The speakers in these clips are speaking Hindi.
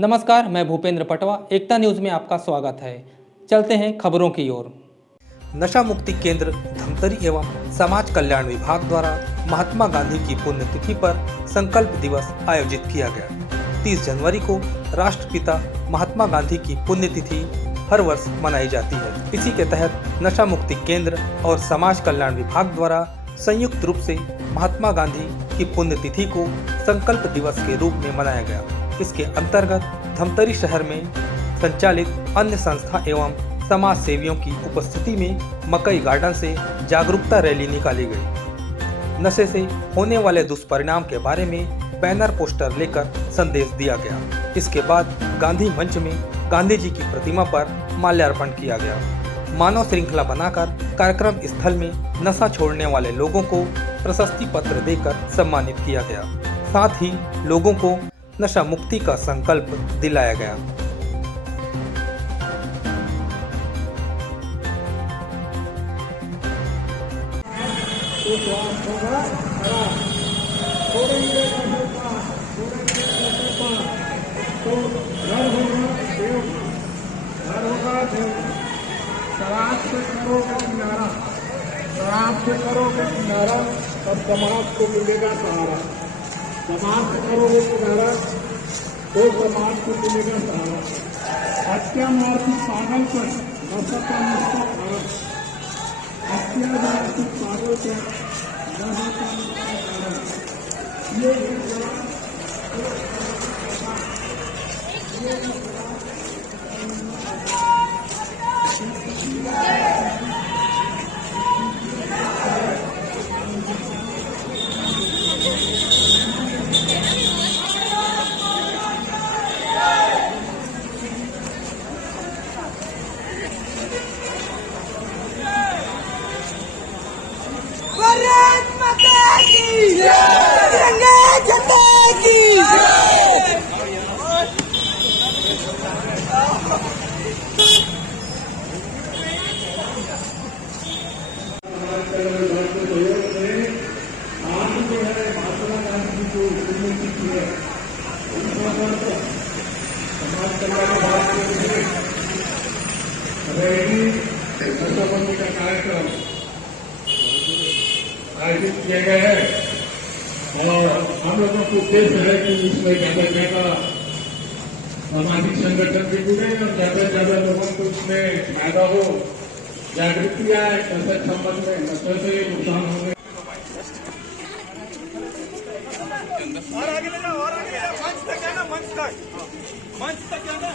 नमस्कार, मैं भूपेंद्र पटवा। एकता न्यूज में आपका स्वागत है। चलते हैं खबरों की ओर। नशा मुक्ति केंद्र धमतरी एवं समाज कल्याण विभाग द्वारा महात्मा गांधी की पुण्यतिथि पर संकल्प दिवस आयोजित किया गया। 30 जनवरी को राष्ट्रपिता महात्मा गांधी की पुण्यतिथि हर वर्ष मनाई जाती है। इसी के तहत नशा मुक्ति केंद्र और समाज कल्याण विभाग द्वारा संयुक्त रूप से महात्मा गांधी की पुण्यतिथि को संकल्प दिवस के रूप में मनाया गया। इसके अंतर्गत धमतरी शहर में संचालित अन्य संस्था एवं समाज सेवियों की उपस्थिति में मकई गार्डन से जागरूकता रैली निकाली गई। नशे से होने वाले दुष्परिणाम के बारे में बैनर पोस्टर लेकर संदेश दिया गया। इसके बाद गांधी मंच में गांधी जी की प्रतिमा पर माल्यार्पण किया गया। मानव श्रृंखला बनाकर कार्यक्रम स्थल में नशा छोड़ने वाले लोगों को प्रशस्ति पत्र देकर सम्मानित किया गया। साथ ही लोगों को नशा मुक्ति का संकल्प दिलाया गया। शराब से करोगे किनारा तब समाज को मिलेगा सहारा। समाज से करोगे किनारा तो समाज को मिलेगा सहारा। हत्या मारती पागल कर नशा का मुक्त भारत। हत्या मारती पागल कर नशा का मुक्त भारत। भारत माता की जय, तिरंगा झंडा की जय। आज जो है महात्मा गांधी जो पुण्यतिथि है समाज कल्याण विभाग के रैली नशाबंदी का कार्यक्रम आयोजित किए गए हैं और हम लोगों को उद्देश्य है कि इसमें ज्यादा से ज्यादा सामाजिक संगठन भी जुड़े और ज्यादा से ज्यादा लोगों को इसमें फायदा हो, जागृति आए नशे संबंध में, नशे से नुकसान होने। और आगे ले जाओ, और आगे ले जाओ, मंच तक जाना, मंच तक जाना।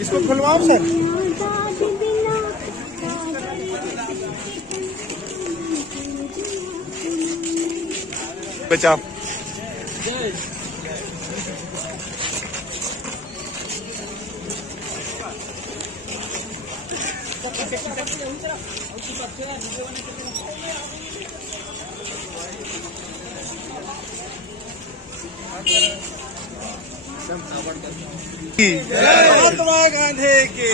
इसको खुलवाओ सर। बचाओ। महात्मा गांधी की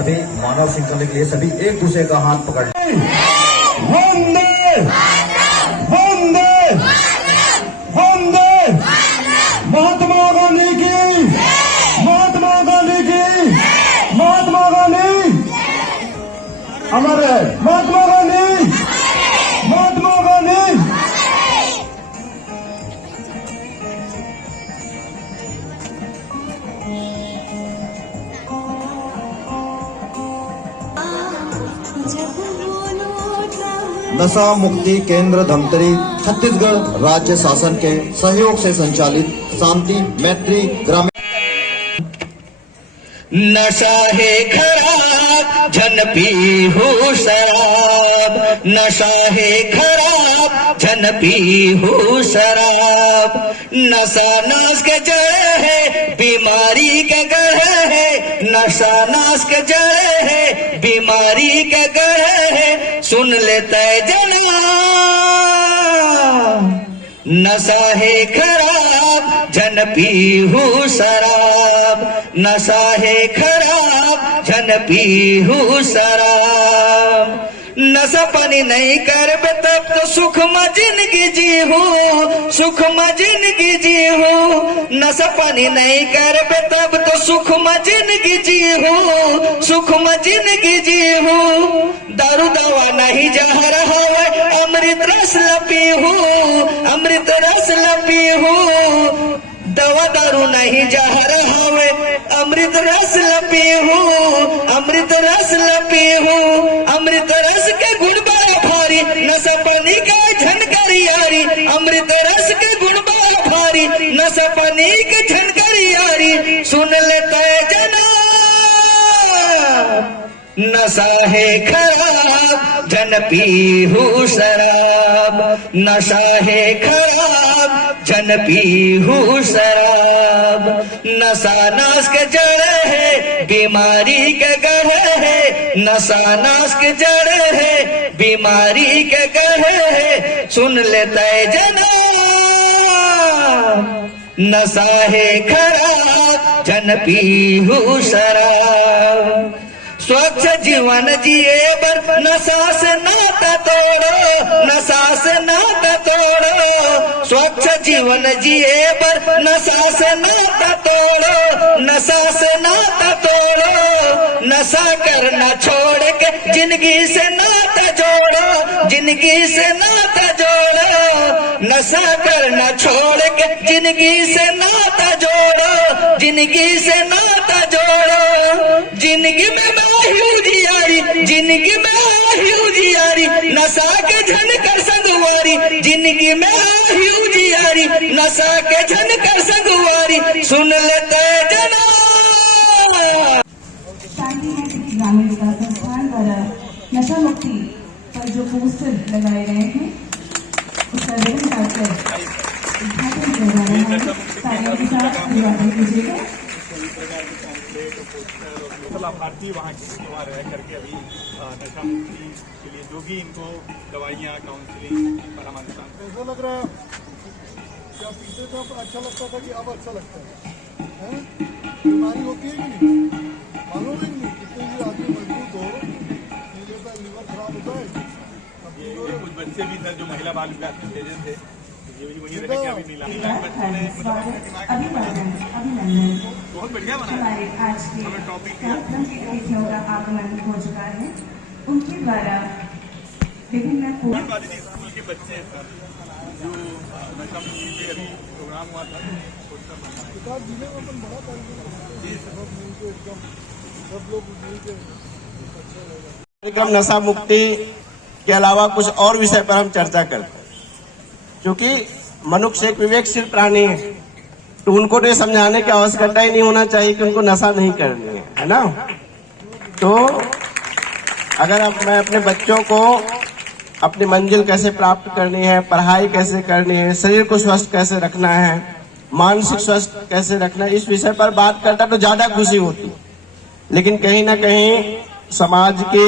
सभी मानव श्रृंखला के लिए सभी एक दूसरे का हाथ पकड़ लें। वंदे वंदे वंदे महात्मा गांधी की, महात्मा गांधी की, महात्मा गांधी अमर है, महात्मा गांधी, महात्मा गांधी। नशा मुक्ति केंद्र धमतरी छत्तीसगढ़ राज्य शासन के सहयोग से संचालित शांति मैत्री ग्रामीण। नशा है खराब जन पीहू शराब, नशा है खराब जन पीहू शराब। नशा नाश के जड़ है, बीमारी का गढ़ है। नशा नाश के जड़ है, बीमारी का गढ़ है। सुन लेता है जना, नशा है खराब जन पीहू शराब, नशा है खराब जन पीहू शराब। नशा पानी नहीं कर तब तो सुखमा जिंदगी जी हो, सुखमा जिंदगी जी हो। नशा पानी नहीं कर तब तो सुखमा जिंदगी जी हो, सुखमा जिंदगी जी हो। दारू दवा नहीं जहर हवे, अमृत रस लपी हो, अमृत रस लपी हो। दवा दारू नहीं जहर हवे, अमृत रस लपी हो, अमृत रस लपी हो। अमृत रस के गुण बड़ा भारी, नशा पानी का झनकारी यारी। अमृत रस के गुण बड़ा भारी, नशा पानी के झनकारी यारी। सुन लेता है जना, नशा है खराब जन पीहू शराब, नशा है खराब जन पीहू शराब। नशा नाश के जड़ है, बीमारी के गढ़ है। नशा नाश के जड़ है, बीमारी के गढ़ है। सुन लेता है जना, नशा है खराब जन पीहू शराब। स्वच्छ जीवन जिए बर नशा से नाता तोड़ो, नशा से नाता तोड़ो। स्वच्छ जीवन जिए बर नशा से नाता तोड़ो, नशा से नाता तोड़ो। नशा करना छोड़ के जिंदगी से नाता जोड़ो, जिंदगी से नाता जोड़ो। नशा करना छोड़ के जिंदगी से नाता जोड़ो, जिंदगी से नाता जोड़ो। जिंदगी में जियारी, जिंदगी में जियारी, नशा के झन कर संगवारी। जिंदगी में जियारी, नशा के झन कर संगवारी। सुन लेते जना। शांति मैत्री ग्रामीण विकास संस्थान द्वारा नशा मुक्ति पर जो पोस्टर लगाए गए हैं उसका रिबन काटकर उद्घाटन किया जा रहा है। तालियों के साथ अभिवादन कीजिएगा। लाभार्थी वहाँ रह करके अभी नशा मुक्ति के लिए जो भी इनको दवाइयाँ, काउंसलिंग, परामर्श। ऐसा लग रहा है क्या पीछे तो अच्छा लगता था कि अब अच्छा लगता है? बीमारी होती है कि नहीं मालूम ही नहीं। कितने भी आदमी मजबूत हो, लीवर खराब होता है। ये कुछ बच्चे भी थे जो महिला बाल विकास में भेजे थे, ये भी वही रहे कि अभी नीलाम बच्चों ने बहुत बढ़िया बनाया। आज के कार्यक्रम के अतिथियों का आगमन हो चुका है। उनके द्वारा विभिन्न स्कूल के बच्चे हैं सर, जो नशा मुक्ति पे अभी प्रोग्राम हुआ था, किताब जिले में अपन बड़ा सब लोग मिलकर कार्यक्रम नशा मुक्ति के अलावा कुछ और विषय पर हम चर्चा करते हैं। क्योंकि मनुष्य एक विवेकशील प्राणी है, तो उनको तो समझाने की आवश्यकता ही नहीं होना चाहिए कि उनको नशा नहीं करनी है ना। तो अगर मैं अपने बच्चों को अपनी मंजिल कैसे प्राप्त करनी है, पढ़ाई कैसे करनी है, शरीर को स्वस्थ कैसे रखना है, मानसिक स्वस्थ कैसे रखना है, इस विषय पर बात करता तो ज्यादा खुशी होती। लेकिन कहीं ना कहीं समाज की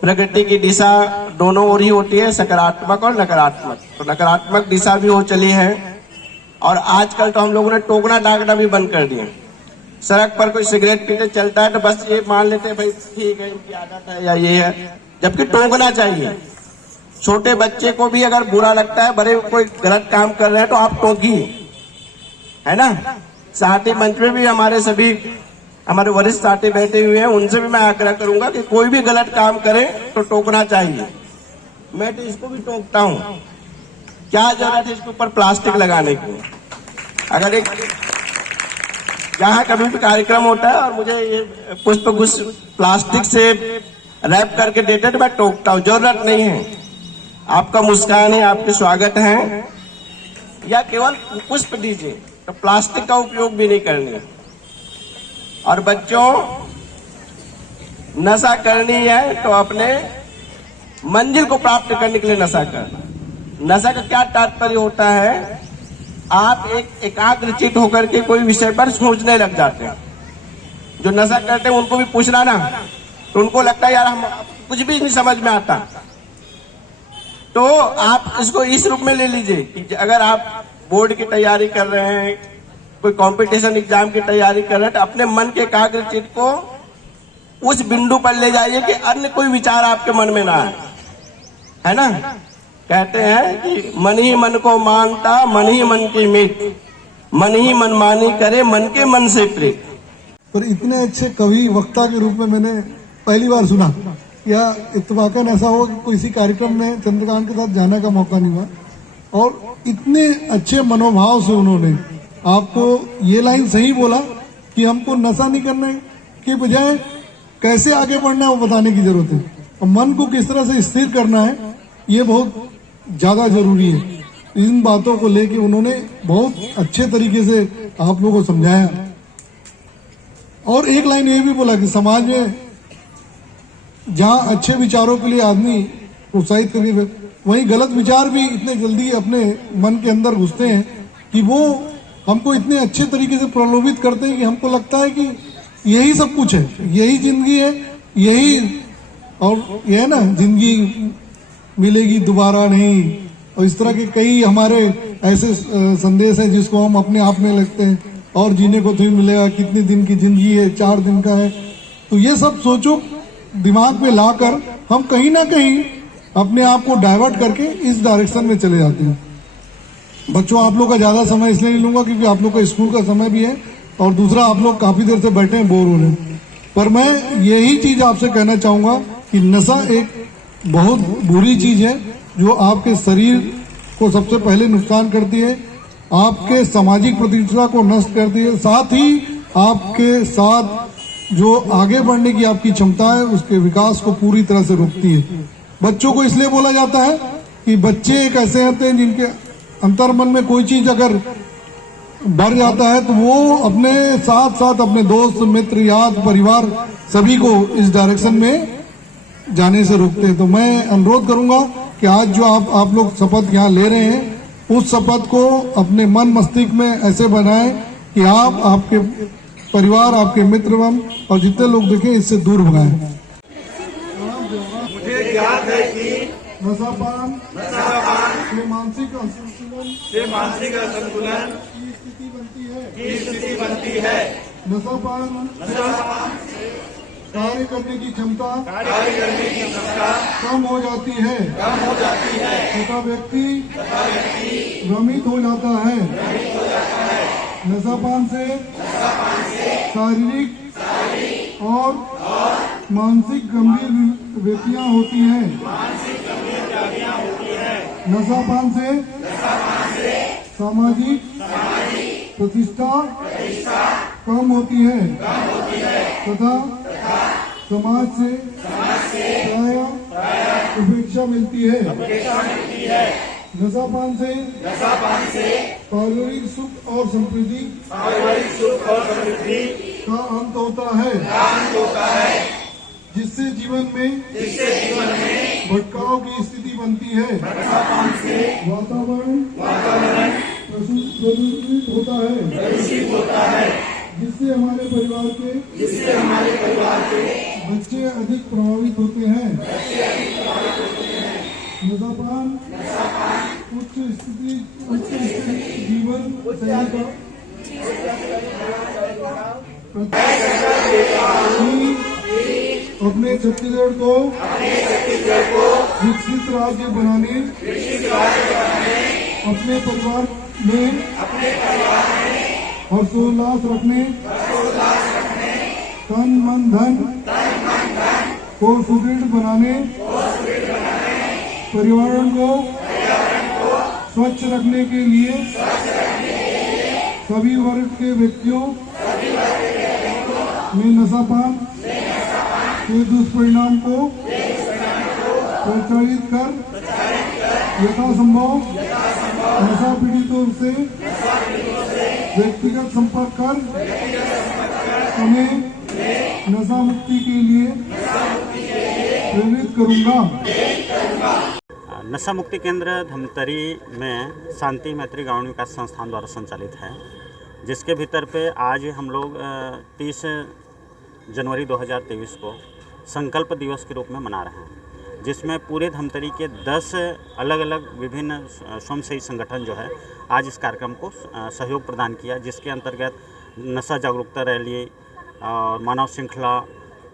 प्रगति की दिशा दोनों ओर ही होती है, सकारात्मक और नकारात्मक। तो नकारात्मक दिशा भी हो चली है और आजकल तो हम लोगों ने टोकना टाकना भी बंद कर दिया। सड़क पर कोई सिगरेट पीते चलता है तो बस ये मान लेते हैं भाई ठीक है इनकी आदत है या ये है, जबकि टोकना चाहिए। छोटे बच्चे को भी अगर बुरा लगता है, बड़े कोई गलत काम कर रहे हैं तो आप टोकिए, है ना। साथी मंच में भी हमारे वरिष्ठ साथी बैठे हुए हैं, उनसे भी मैं आग्रह करूंगा कि कोई भी गलत काम करे तो टोकना चाहिए। मैं तो इसको भी टोकता हूं, क्या जरूरत है इसके ऊपर प्लास्टिक लगाने की। अगर एक जहां कभी भी कार्यक्रम होता है और मुझे ये पुष्प गुच्छ प्लास्टिक से रैप करके देते तो मैं टोकता हूं, जरूरत नहीं है। आपका मुस्कान है, आपके स्वागत है, या केवल पुष्प दीजिए, तो प्लास्टिक का उपयोग भी नहीं करनी। और बच्चों, नशा करनी है तो अपने मंजिल को प्राप्त करने के लिए नशा करना। नशा का क्या तात्पर्य होता है, आप एक एकाग्रचित होकर के कोई विषय पर सोचने लग जाते हैं। जो नशा करते हैं उनको भी पूछना ना, तो उनको लगता है यार हम कुछ भी नहीं समझ में आता। तो आप इसको इस रूप में ले लीजिए कि अगर आप बोर्ड की तैयारी कर रहे हैं, कोई कंपटीशन एग्जाम की तैयारी कर रहे हैं, तो अपने मन के एकाग्रचित को उस बिंदु पर ले जाइए कि अन्य कोई विचार आपके मन में ना आए, है ना। कहते हैं कि मन ही मन को मानता, मन ही मन की मीत, मन ही मनमानी करे, मन के मन से प्रीत। पर इतने अच्छे कवि वक्ता के रूप में मैंने पहली बार सुना। या इत्तफाकन ऐसा हुआ कि किसी कार्यक्रम में चंद्रकांत के साथ जाने का मौका नहीं हुआ, और इतने अच्छे मनोभाव से उन्होंने आपको ये लाइन सही बोला कि हमको नशा नहीं करने के बजाय कैसे आगे बढ़ना है वो बताने की जरूरत है, और मन को किस तरह से स्थिर करना है ये बहुत ज्यादा जरूरी है। इन बातों को लेके उन्होंने बहुत अच्छे तरीके से आप लोगों को समझाया। और एक लाइन ये भी बोला कि समाज में जहां अच्छे विचारों के लिए आदमी प्रोत्साहित करके, वहीं गलत विचार भी इतने जल्दी अपने मन के अंदर घुसते हैं कि वो हमको इतने अच्छे तरीके से प्रलोभित करते हैं कि हमको लगता है कि यही सब कुछ है, यही जिंदगी है, यही और यह है ना, जिंदगी मिलेगी दोबारा नहीं। और इस तरह के कई हमारे ऐसे संदेश हैं जिसको हम अपने आप में लगते हैं, और जीने को तो मिलेगा, कितने दिन की जिंदगी है, 4 दिन का है। तो ये सब सोचो दिमाग में लाकर हम कहीं ना कहीं अपने आप को डाइवर्ट करके इस डायरेक्शन में चले जाते हैं। बच्चों, आप लोग का ज्यादा समय इसलिए नहीं लूंगा क्योंकि आप लोग का स्कूल का समय भी है, और दूसरा आप लोग काफी देर से बैठे हैं, बोर हो रहे हैं। पर मैं यही चीज आपसे कहना चाहूंगा कि नशा एक बहुत बुरी चीज है जो आपके शरीर को सबसे पहले नुकसान करती है, आपके सामाजिक प्रतिष्ठा को नष्ट करती है, साथ ही आपके साथ जो आगे बढ़ने की आपकी क्षमता है उसके विकास को पूरी तरह से रोकती है। बच्चों को इसलिए बोला जाता है कि बच्चे एक ऐसे होते हैं जिनके अंतर मन में कोई चीज अगर बढ़ जाता है तो वो अपने साथ साथ अपने दोस्त मित्र यार परिवार सभी को इस डायरेक्शन में जाने से रोकते हैं। तो मैं अनुरोध करूंगा कि आज जो आप लोग शपथ यहाँ ले रहे हैं उस शपथ को अपने मन मस्तिष्क में ऐसे बनाएं कि आप, आपके परिवार, आपके मित्रगण और जितने लोग देखें इससे दूर भगाएं। मुझे ज्ञात है कि नशापान से मानसिक असंतुलन की स्थिति बनती है। नशापान कार्य करने की क्षमता कम हो जाती है तथा व्यक्ति भ्रमित हो जाता है। नशापान से शारीरिक और मानसिक गंभीर व्यक्तियां होती हैं। नशापान से सामाजिक प्रतिष्ठा कम होती है तथा समाज से प्राय उपेक्षा मिलती है। नशापान से पारिवारिक सुख और समृद्धि का अंत होता है जिससे जीवन में भटकाव की स्थिति बनती है। वातावरण प्रदूषित होता है जिससे हमारे परिवार के बच्चे अधिक प्रभावित होते हैं। नशापान उच्च स्थिति जीवन शैली का अपने छत्तीसगढ़ को विकसित राज्य बनाने अपने परिवार में हर्षोल्लास रखने तन मन धन को सुदृढ़ बनाने पर्यावरण को स्वच्छ रखने के लिए सभी वर्ग के व्यक्तियों में नशापान के दुष्परिणाम को प्रचारित कर यथासंभव नशा पीड़ितों से व्यक्तिगत संपर्क कर उन्हें नशा मुक्ति के लिए प्रेरित करूंगा। नशा मुक्ति केंद्र धमतरी में शांति मैत्री गाँव विकास संस्थान द्वारा संचालित है, जिसके भीतर पे आज हम लोग 30 जनवरी 2023 को संकल्प दिवस के रूप में मना रहे हैं, जिसमें पूरे धमतरी के 10 अलग अलग विभिन्न स्वयंसेवी संगठन जो है आज इस कार्यक्रम को सहयोग प्रदान किया, जिसके अंतर्गत नशा जागरूकता रैली और मानव श्रृंखला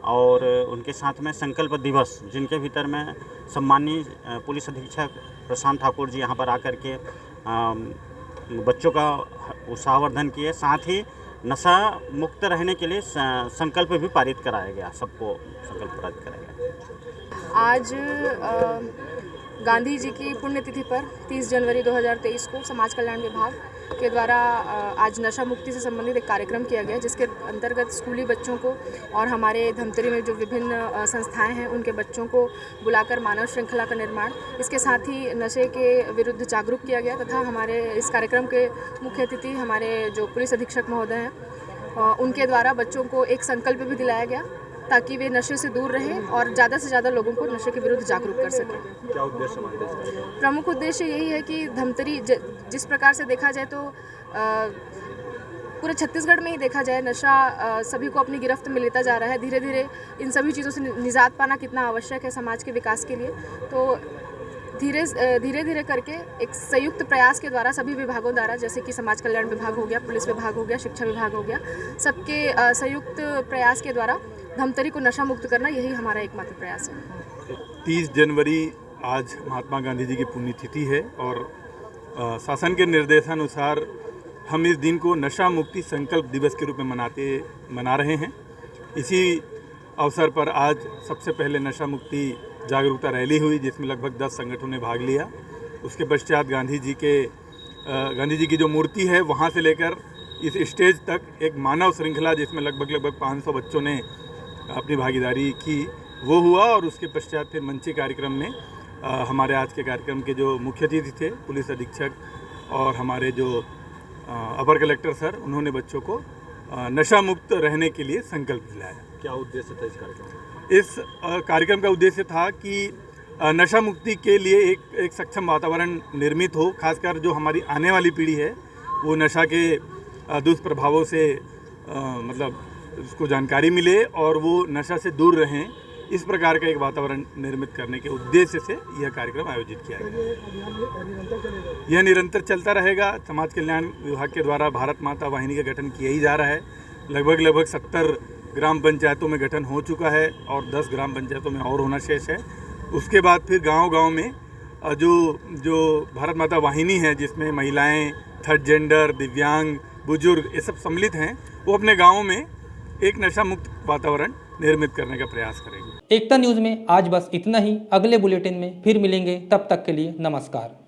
और उनके साथ में संकल्प दिवस, जिनके भीतर में सम्मानीय पुलिस अधीक्षक प्रशांत ठाकुर जी यहाँ पर आकर के बच्चों का उत्साहवर्धन किए, साथ ही नशा मुक्त रहने के लिए संकल्प भी पारित कराया गया, सबको संकल्प पारित कराया गया। आज गांधी जी की पुण्यतिथि पर 30 जनवरी 2023 को समाज कल्याण विभाग के द्वारा आज नशा मुक्ति से संबंधित एक कार्यक्रम किया गया, जिसके अंतर्गत स्कूली बच्चों को और हमारे धमतरी में जो विभिन्न संस्थाएं हैं उनके बच्चों को बुलाकर मानव श्रृंखला का निर्माण, इसके साथ ही नशे के विरुद्ध जागरूक किया गया तथा हमारे इस कार्यक्रम के मुख्य अतिथि हमारे जो पुलिस अधीक्षक महोदय हैं उनके द्वारा बच्चों को एक संकल्प भी दिलाया गया ताकि वे नशे से दूर रहें और ज़्यादा से ज़्यादा लोगों को नशे के विरुद्ध जागरूक कर सकें। क्या उद्देश्य हमारे? प्रमुख उद्देश्य यही है कि धमतरी जिस प्रकार से देखा जाए तो पूरे छत्तीसगढ़ में ही देखा जाए नशा सभी को अपनी गिरफ्त में लेता जा रहा है। धीरे धीरे इन सभी चीज़ों से निजात पाना कितना आवश्यक है समाज के विकास के लिए, तो धीरे धीरे करके एक संयुक्त प्रयास के द्वारा सभी विभागों द्वारा, जैसे कि समाज कल्याण विभाग हो गया, पुलिस विभाग हो गया, शिक्षा विभाग हो गया, सबके संयुक्त प्रयास के द्वारा धमतरी को नशा मुक्त करना, यही हमारा एकमात्र प्रयास है। 30 जनवरी आज महात्मा गांधी जी की पुण्यतिथि है और शासन के निर्देशानुसार हम इस दिन को नशा मुक्ति संकल्प दिवस के रूप में मना रहे हैं। इसी अवसर पर आज सबसे पहले नशा मुक्ति जागरूकता रैली हुई, जिसमें लगभग 10 संगठनों ने भाग लिया। उसके पश्चात गांधी जी की जो मूर्ति है वहाँ से लेकर इस स्टेज तक एक मानव श्रृंखला, जिसमें लगभग 500 बच्चों ने अपनी भागीदारी की, वो हुआ। और उसके पश्चात फिर मंची कार्यक्रम में हमारे आज के कार्यक्रम के जो मुख्य अतिथि थे पुलिस अधीक्षक और हमारे जो अपर कलेक्टर सर, उन्होंने बच्चों को नशा मुक्त रहने के लिए संकल्प दिलाया। क्या उद्देश्य था इस कार्यक्रम? इस कार्यक्रम का उद्देश्य था कि नशा मुक्ति के लिए एक सक्षम वातावरण निर्मित हो, खासकर जो हमारी आने वाली पीढ़ी है वो नशा के दुष्प्रभावों से मतलब उसको जानकारी मिले और वो नशा से दूर रहें। इस प्रकार का एक वातावरण निर्मित करने के उद्देश्य से यह कार्यक्रम आयोजित किया गया। यह निरंतर चलता रहेगा। समाज कल्याण विभाग के द्वारा भारत माता वाहिनी का गठन किया ही जा रहा है। लगभग 70 ग्राम पंचायतों में गठन हो चुका है और 10 ग्राम पंचायतों में और होना शेष है। उसके बाद फिर गांव-गांव में जो भारत माता वाहिनी है, जिसमें महिलाएं, थर्ड जेंडर, दिव्यांग, बुजुर्ग, ये सब सम्मिलित हैं, वो अपने गाँव में एक नशा मुक्त वातावरण निर्मित करने का प्रयास करेंगे। एकता न्यूज़ में आज बस इतना ही। अगले बुलेटिन में फिर मिलेंगे, तब तक के लिए नमस्कार।